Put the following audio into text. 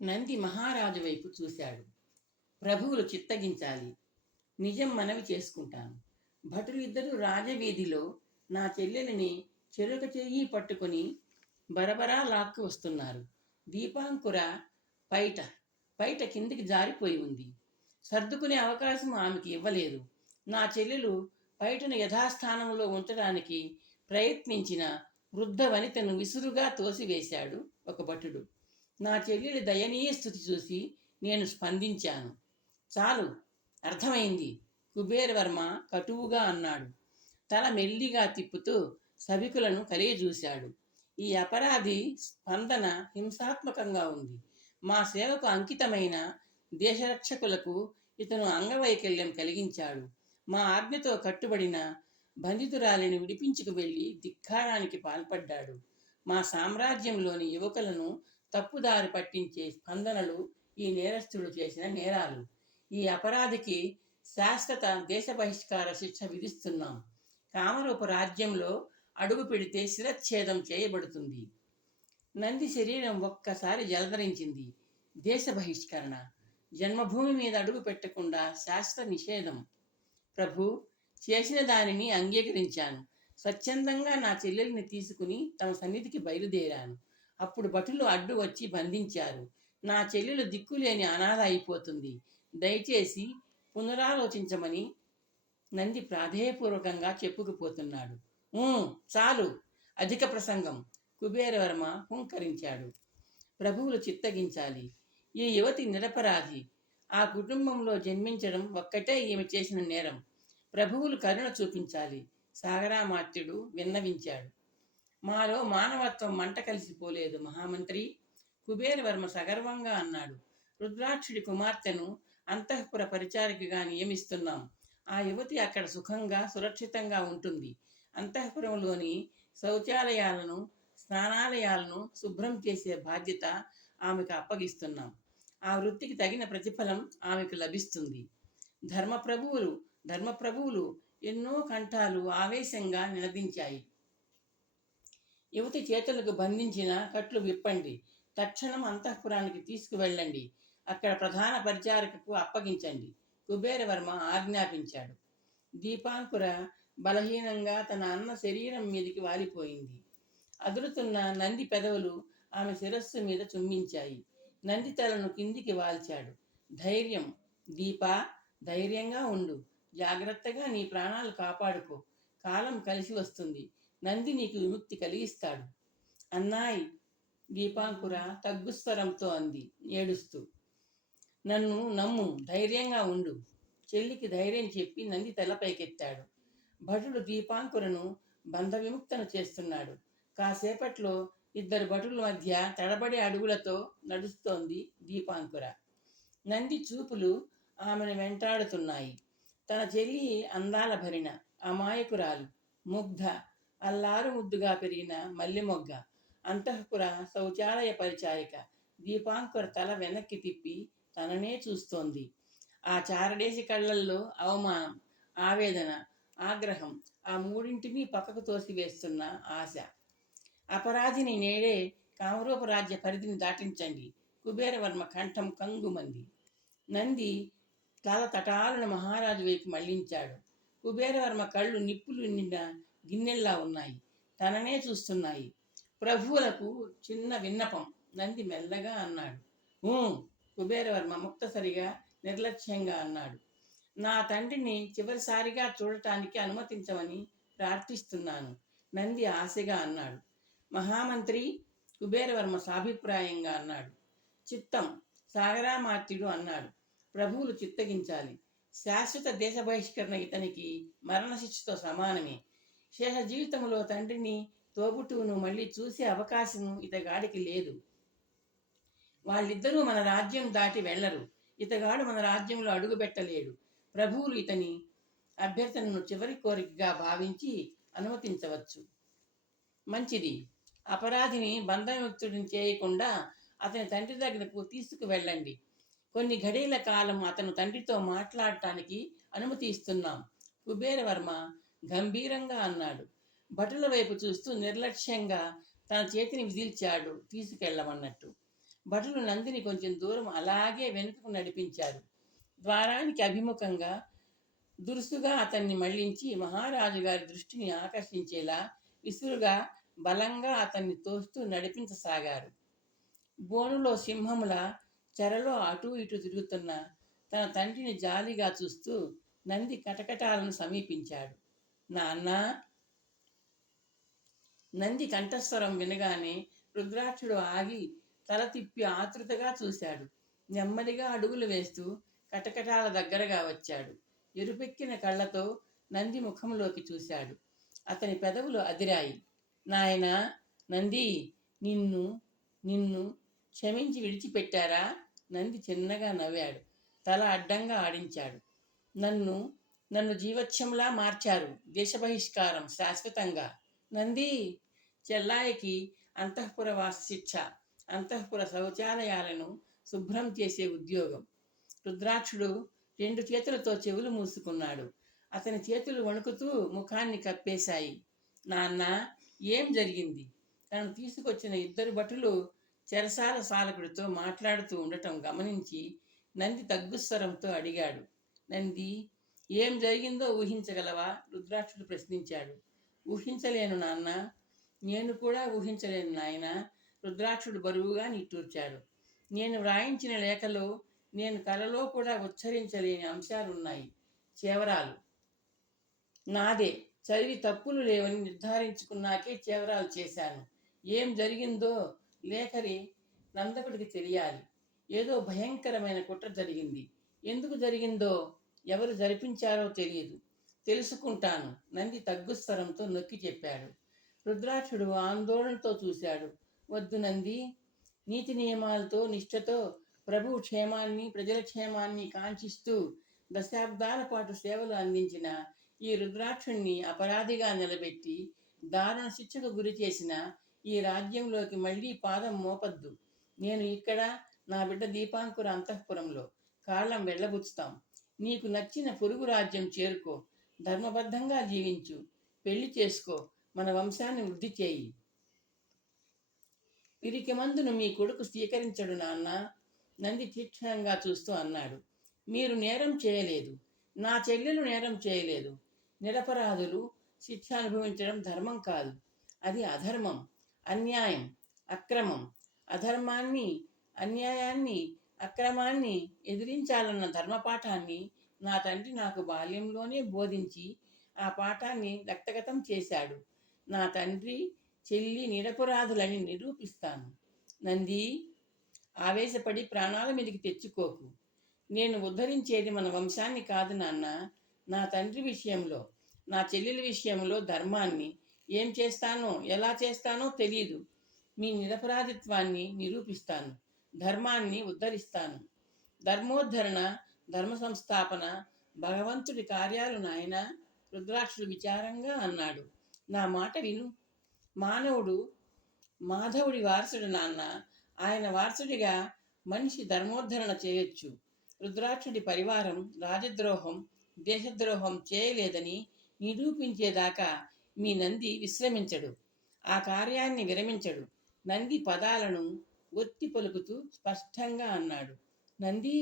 నంది మహారాజు వైపు చూశాడు. ప్రభువులు చిత్తగించాలి. నిజం మనవి చేసుకుంటాను. భటులు ఇద్దరు రాజవీధిలో నా చెల్లెలిని చెరొక చెయ్యి పట్టుకొని బరబరా లాక్కు వస్తున్నారు. దీపాంకుర పైట పైట కిందికి జారిపోయి ఉంది. సర్దుకునే అవకాశం ఆమెకి ఇవ్వలేదు. నా చెల్లెలు పైటను యథాస్థానంలో ఉంచడానికి ప్రయత్నించిన వృద్ధ వనితను విసురుగా తోసివేశాడు ఒక భటుడు. నా చెల్లెలి దయనీయ స్థితి చూసి నేను స్పందించాను. చాలు, అర్థమైంది, కుబేరవర్మ కటువుగా అన్నాడు. తల మెల్లిగా తిప్పుతూ సభికులను కలియజూశాడు. ఈ అపరాధి స్పందన హింసాత్మకంగా ఉంది. మా సేవకు అంకితమైన దేశరక్షకులకు ఇతను అంగవైకల్యం కలిగించాడు. మా ఆజ్ఞతో కట్టుబడిన బంధితురాలిని విడిపించుకు వెళ్ళి ధిక్కారానికి పాల్పడ్డాడు. మా సామ్రాజ్యంలోని యువకులను తప్పుదారి పట్టించే స్పందనలు ఈ నేరస్తుడు చేసిన నేరాలు. ఈ అపరాధికి శాశ్వత దేశ బహిష్కార శిక్ష విధిస్తున్నాం. కామరూప రాజ్యంలో అడుగు పెడితే శిరచ్ఛేదం చేయబడుతుంది. నంది శరీరం ఒక్కసారి జలధరించింది. దేశ బహిష్కరణ, జన్మభూమి మీద అడుగు పెట్టకుండా శాశ్వత నిషేధం. ప్రభు, చేసిన దానిని అంగీకరించాను. స్వచ్ఛందంగా నా చెల్లెల్ని తీసుకుని తమ సన్నిధికి బయలుదేరాను. అప్పుడు భటులు అడ్డు వచ్చి బంధించారు. నా చెల్లెలు దిక్కులేని అనాథ అయిపోతుంది. దయచేసి పునరాలోచించమని నంది ప్రాధేయపూర్వకంగా చెప్పుకుపోతున్నాడు. చాలు, అధిక ప్రసంగం, కుబేరవర్మ హుంకరించాడు. ప్రభువులు చిత్తగించాలి. ఈ యువతి నిరపరాధి. ఆ కుటుంబంలో జన్మించడం ఒక్కటే ఈమె చేసిన నేరం. ప్రభువులు కరుణ చూపించాలి, సాగరామాత్యుడు విన్నవించాడు. మాలో మానవత్వం మంట కలిసిపోలేదు మహామంత్రి, కుబేరవర్మ సగర్వంగా అన్నాడు. రుద్రాక్షుడి కుమార్తెను అంతఃపుర పరిచారికగా నియమిస్తున్నాం. ఆ యువతి అక్కడ సుఖంగా సురక్షితంగా ఉంటుంది. అంతఃపురంలోని శౌచాలయాలను, స్నానాలయాలను శుభ్రం చేసే బాధ్యత ఆమెకు అప్పగిస్తున్నాం. ఆ వృత్తికి తగిన ప్రతిఫలం ఆమెకు లభిస్తుంది. ధర్మప్రభువులు ఎన్నో కంఠాలు ఆవేశంగా నినదించాయి. యువతి చేతులకు బంధించిన కట్లు విప్పండి. తక్షణం అంతఃపురానికి తీసుకువెళ్ళండి. అక్కడ ప్రధాన పరిచారకకు అప్పగించండి, కుబేరవర్మ ఆజ్ఞాపించాడు. దీపాంకుర బలహీనంగా తన అన్న శరీరం మీదికి వాలిపోయింది. అదురుతున్న నంది పెదవులు ఆమె శిరస్సు మీద చుమ్మించాయి. నంది తలను కిందికి వాల్చాడు. ధైర్యం దీపా, ధైర్యంగా ఉండు. జాగ్రత్తగా నీ ప్రాణాలు కాపాడుకో. కాలం కలిసి వస్తుంది. నంది నీకు విముక్తి కలిగిస్తాడు. అన్నాయ్, దీపాంకుర తగ్గుస్వరంతో అంది ఏడుస్తూ. నన్ను నమ్ము, ధైర్యంగా ఉండు. చెల్లికి ధైర్యం చెప్పి నంది తలపైకెత్తాడు. భటుడు దీపాంకురను బంధ విముక్తను చేస్తున్నాడు. కాసేపట్లో ఇద్దరు భటుల మధ్య తడబడే అడుగులతో నడుస్తోంది దీపాంకుర. నంది చూపులు ఆమెను వెంటాడుతున్నాయి. తన చెల్లి అందాల భరిణ, అమాయకురాలు, ముగ్ధ, అల్లారు ముద్దుగా పెరిగిన మల్లెమొగ్గ, అంతఃపుర శౌచాలయ పరిచారిక. దీపాంకుర తల వెనక్కి తిప్పి తననే చూస్తోంది. ఆ చారడేసి కళ్ళల్లో అవమానం, ఆవేదన, ఆగ్రహం, ఆ మూడింటినీ పక్కకు తోసివేస్తున్న ఆశ. అపరాధిని నేడే కామరూప రాజ్య పరిధిని దాటించండి. కుబేరవర్మ కంఠం కంగుమంది. నంది తల తటాలున మహారాజు వైపు మళ్లించాడు. కుబేరవర్మ కళ్ళు నిప్పులు నిండా గిన్నెల్లా ఉన్నాయి. తననే చూస్తున్నాయి. ప్రభువులకు చిన్న విన్నపం, నంది మెల్లగా అన్నాడు. కుబేరవర్మ ముక్తసరిగా నిర్లక్ష్యంగా అన్నాడు. నా తండ్రిని చివరిసారిగా చూడటానికి అనుమతించమని ప్రార్థిస్తున్నాను, నంది ఆశగా అన్నాడు. మహామంత్రి, కుబేరవర్మ సాభిప్రాయంగా అన్నాడు. చిత్తం, సాగరామాత్యుడు అన్నాడు. ప్రభువులు చిత్తగించాలి. శాశ్వత దేశ బహిష్కరణ ఇతనికి మరణశిక్షతో సమానమే. శేష జీవితంలో తండ్రిని, తోబుట్టువును మళ్ళీ చూసే అవకాశం ఇతగాడికి లేదు. వాళ్ళిద్దరూ మన రాజ్యం దాటి వెళ్లరు. ఇతగాడు మన రాజ్యంలో అడుగుపెట్టలేడు. ప్రభువులు ఇతని అభ్యర్థనను చివరి కోరికగా భావించి అనుమతించవచ్చు. మంచిది. అపరాధిని బంధవిముక్తుడిని చేయకుండా అతని తండ్రి దగ్గరకు తీసుకువెళ్ళండి. కొన్ని ఘడియల కాలం అతను తండ్రితో మాట్లాడటానికి అనుమతి ఇస్తున్నాం, కుబేరవర్మ గంభీరంగా అన్నాడు. భటుల వైపు చూస్తూ నిర్లక్ష్యంగా తన చేతిని విదిల్చాడు తీసుకెళ్ళమన్నట్టు. భటులు నందిని కొంచెం దూరం అలాగే వెనుకకు నడిపించారు. ద్వారానికి అభిముఖంగా దురుసుగా అతన్ని మళ్లించి మహారాజు గారి దృష్టిని ఆకర్షించేలా విసురుగా బలంగా అతన్ని తోస్తూ నడిపించసాగారు. బోనులో సింహముల చెరలో అటూ ఇటూ తిరుగుతున్న తన తండ్రిని జాలిగా చూస్తూ నంది కటకటాలను సమీపించాడు. నాన్నా! నంది కంఠస్వరం వినగానే రుద్రాక్షుడు ఆగి తల తిప్పి ఆతృతగా చూశాడు. నెమ్మదిగా అడుగులు వేస్తూ కటకటాల దగ్గరగా వచ్చాడు. ఎరుపెక్కిన కళ్ళతో నంది ముఖంలోకి చూశాడు. అతని పెదవులు అదిరాయి. నాయనా నంది, నిన్ను నిన్ను క్షమించి విడిచిపెట్టారా? నంది చిన్నగా నవ్వాడు. తల అడ్డంగా ఆడించాడు. నన్ను నన్ను జీవత్యంలా మార్చారు. దేశ బహిష్కారం శాశ్వతంగా. నంది! చెల్లాయికి అంతఃపురవాస శిక్ష, అంతఃపుర శౌచాలయాలను శుభ్రం చేసే ఉద్యోగం. రుద్రాక్షుడు 2 చేతులతో చెవులు మూసుకున్నాడు. అతని చేతులు వణుకుతూ ముఖాన్ని కప్పేశాయి. నాన్న, ఏం జరిగింది? తను తీసుకొచ్చిన 2 భటులు చెరసాల సాలకుడితో మాట్లాడుతూ ఉండటం గమనించి నంది తగ్గుస్వరంతో అడిగాడు. నంది, ఏం జరిగిందో ఊహించగలవా? రుద్రాక్షుడు ప్రశ్నించాడు. ఊహించలేను నాన్న, నేను కూడా ఊహించలేను నాయన. రుద్రాక్షుడు బరువుగా నిట్టూర్చాడు. నేను వ్రాయించిన లేఖలో నేను కలలో కూడా ఉచ్చరించలేని అంశాలున్నాయి. చేవరాలు నాదే. చదివి తప్పులు లేవని నిర్ధారించుకున్నాకే చేవరాలు చేశాను. ఏం జరిగిందో లేఖరి నందకుడికి తెలియాలి. ఏదో భయంకరమైన కుట్ర జరిగింది. ఎందుకు జరిగిందో, ఎవరు జరిపించారో తెలియదు. తెలుసుకుంటాను, నంది తగ్గుస్వరంతో నొక్కి చెప్పాడు. రుద్రాక్షుడు ఆందోళనతో చూశాడు. వద్దు నంది, నీతి నియమాలతో నిష్ఠతో ప్రభు క్షేమాన్ని ప్రజల క్షేమాన్ని కాంక్షిస్తూ దశాబ్దాల పాటు సేవలు అందించిన ఈ రుద్రాక్షుణ్ణి అపరాధిగా నిలబెట్టి దారుణ శిక్షకు గురి చేసిన ఈ రాజ్యంలోకి మళ్ళీ పాదం మోపద్దు. నేను ఇక్కడ, నా బిడ్డ దీపాంకుర అంతఃపురంలో కాళ్ళం వెళ్ళబుచ్చుతాం. నీకు నచ్చిన పొరుగు రాజ్యం చేరుకో, ధర్మబద్ధంగా జీవించు, పెళ్లి చేసుకో, మన వంశాన్ని వృద్ధి చేయి. పిరికి మందును మీ కొడుకు స్వీకరించడు నాన్న, నంది తీక్షణంగా చూస్తూ అన్నాడు. మీరు నేరం చేయలేదు, నా చెల్లెలు నేరం చేయలేదు. నిరపరాధులు శిక్ష అనుభవించడం ధర్మం కాదు, అది అధర్మం, అన్యాయం, అక్రమం. అధర్మాన్ని, అన్యాయాన్ని, అక్రమాన్ని ఎదిరించాలన్న ధర్మపాఠాన్ని నా తండ్రి నాకు బాల్యంలోనే బోధించి ఆ పాఠాన్ని రక్తగతం చేశాడు. నా తండ్రి చెల్లి నిరపరాధులని నిరూపిస్తాను. నంది, ఆవేశపడి ప్రాణాల మీదకి తెచ్చుకోకు. నేను ఉద్ధరించేది మన వంశాన్ని కాదు నాన్న. నా తండ్రి విషయంలో, నా చెల్లెల విషయంలో ధర్మాన్ని ఏం చేస్తానో, ఎలా చేస్తానో తెలియదు. మీ నిరపరాధిత్వాన్ని నిరూపిస్తాను, ధర్మాన్ని ఉద్ధరిస్తాను. ధర్మోద్ధరణ, ధర్మ సంస్థాపన భగవంతుడి కార్యాలు నాయన, రుద్రాక్షుడు విచారంగా అన్నాడు. నా మాట విను. మానవుడు మాధవుడి వారసుడు నాన్న. ఆయన వారసుడిగా మనిషి ధర్మోద్ధరణ చేయొచ్చు. రుద్రాక్షుడి పరివారం రాజద్రోహం, దేశద్రోహం చేయలేదని నిరూపించేదాకా మీ నంది విశ్రమించడు, ఆ కార్యాన్ని విరమించడు. నంది పదాలను ఒత్తి పలుకుతూ స్పష్టంగా అన్నాడు. నంది,